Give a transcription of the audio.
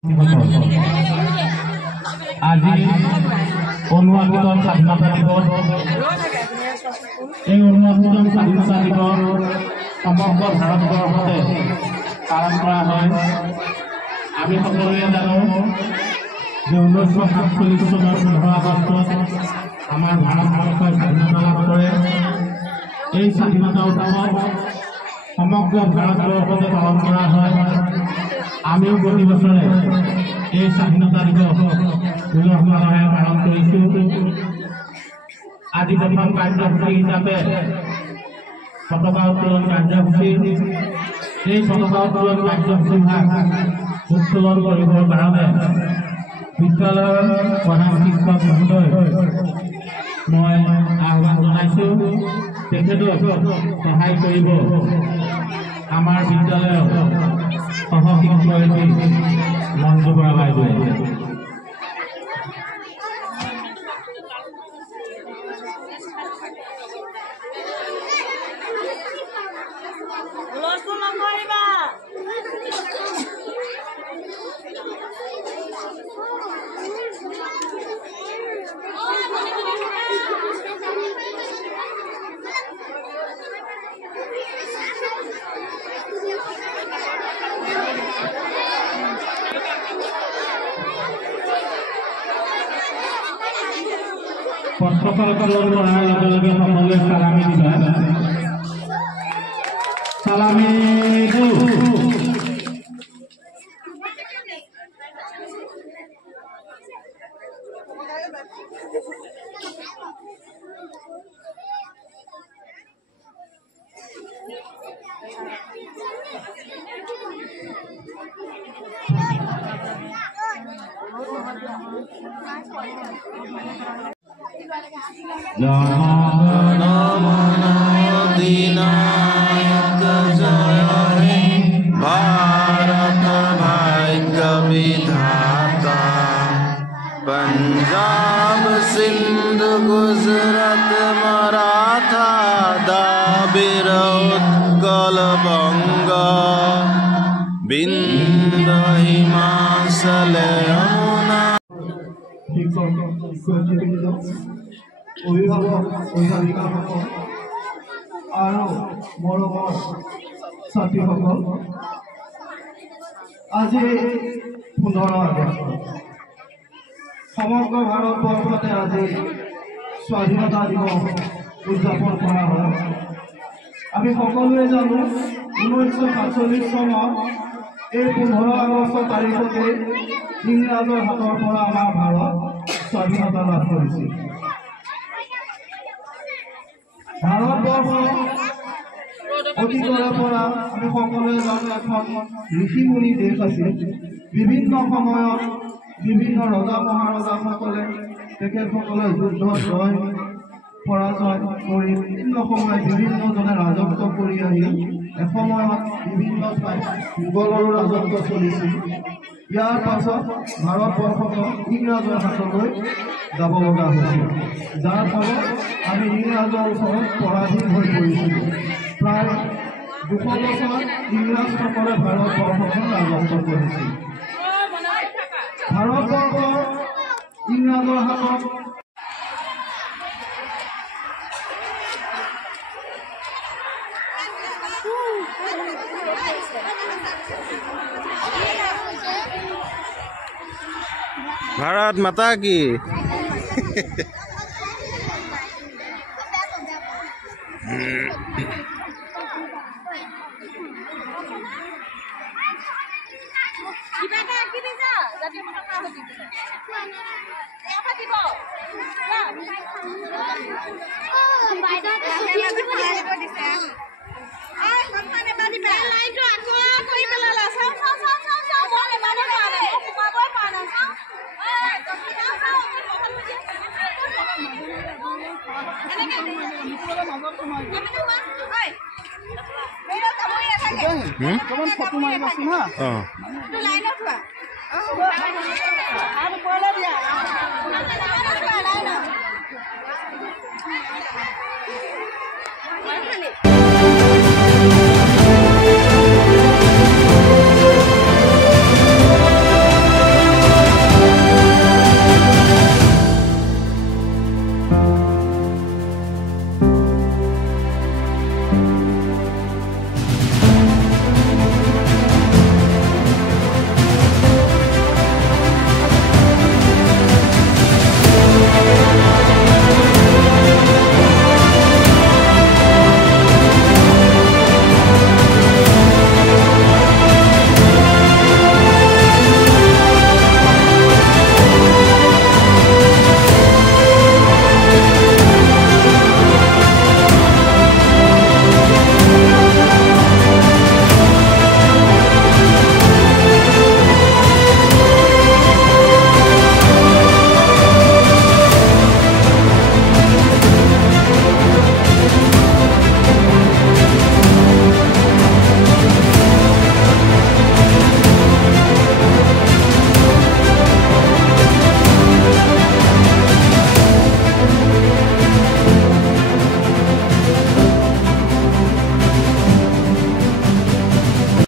আজি অনুষ্ঠিত স্বাধীনতা দিবস এই অনুষ্ঠিত স্বাধীনতা দিবস সমগ্ৰ ভাৰতবৰ্ষতে পালন কৰা হয়। আমি সকলোৱে জানো যে 1947 চনৰ 15 আগষ্টত আমাৰ ভাৰতবৰ্ষই স্বাধীনতা লাভ কৰে। এই স্বাধীনতা উৎসৱ সমগ্ৰ ভাৰতবৰ্ষতে পালন কৰা হয়। আমিও প্ৰতি বছৰে এই স্বাধীনতা দিবস উল্লাস মানহে পালন কৰিছো। আজি প্ৰথম কাৰ্যসূচী হিচাপে পতাকা উত্তোলন কাৰ্যসূচী। এই পতাকা উত্তোলন কাৰ্যসূচীভাগ উত্তোলন কৰিবৰ কাৰণে বিদ্যালয়ৰ প্ৰধান শিক্ষক মহোদয় মই আহ্বান জনাইছো। তেখেতক সহায় কৰিব আমাৰ বিদ্যালয়ৰ সহশিক্ষয়িত্ৰী মঞ্জু বৰা বাইদেৱে। পতাকা উত্তোলন কৰাৰ লগে লগে সকলোৱে সালামি দিবা। সালামি अधिनायक जय हे भारत भाग्य विधाता। पंजाब सिंध गुजरात मराठा द्राविड़ उत्कल बंग बिंद हिमाचल यमुना। অভিভাৱক অভিভাৱিকাসকল আৰু মৰমৰ ছাত্ৰীসকল, আজি 15 আগষ্ট সমগ্ৰ ভাৰতবৰ্ষতে আজি স্বাধীনতা দিৱস উদযাপন কৰা হয়। আমি সকলোৱে জানো 1947 চনত এই 15 আগষ্ট তাৰিখতে ইংৰাজৰ হাতৰ পৰা আমাৰ ভাৰত স্বাধীনতা লাভ কৰিছিল। ভাৰতবৰ্ষ অতীতৰে পৰা আমি সকলোৱে জানো এখন ঋষিমুনি দেশ আছিল। বিভিন্ন সময়ত বিভিন্ন ৰজা মহাৰজাসকলে তেখেতসকলে যুদ্ধ জয় পৰাজয় কৰি বিভিন্ন সময়ত বিভিন্নজনে ৰাজত্ব কৰি আহি এসময়ত বিভিন্ন ঠাইত মোগলৰো ৰাজত্ব চলিছিল। ইয়াৰ পাছত ভাৰতবৰ্ষক ইংৰাজৰ হাতলৈ যাব লগা হৈছিল, যাৰ ফলত আমি ইংৰাজৰ ওচৰত পৰাধীন হৈ পৰিছিলোঁ। প্ৰায় 200 বছৰ ইংৰাজসকলে ভাৰতবৰ্ষক ৰাজত্ব কৰিছিল। ভাৰতবৰ্ষৰ ইংৰাজৰ হাতত भारत माता की ফটো মাৰিবাচোন হা। Honey.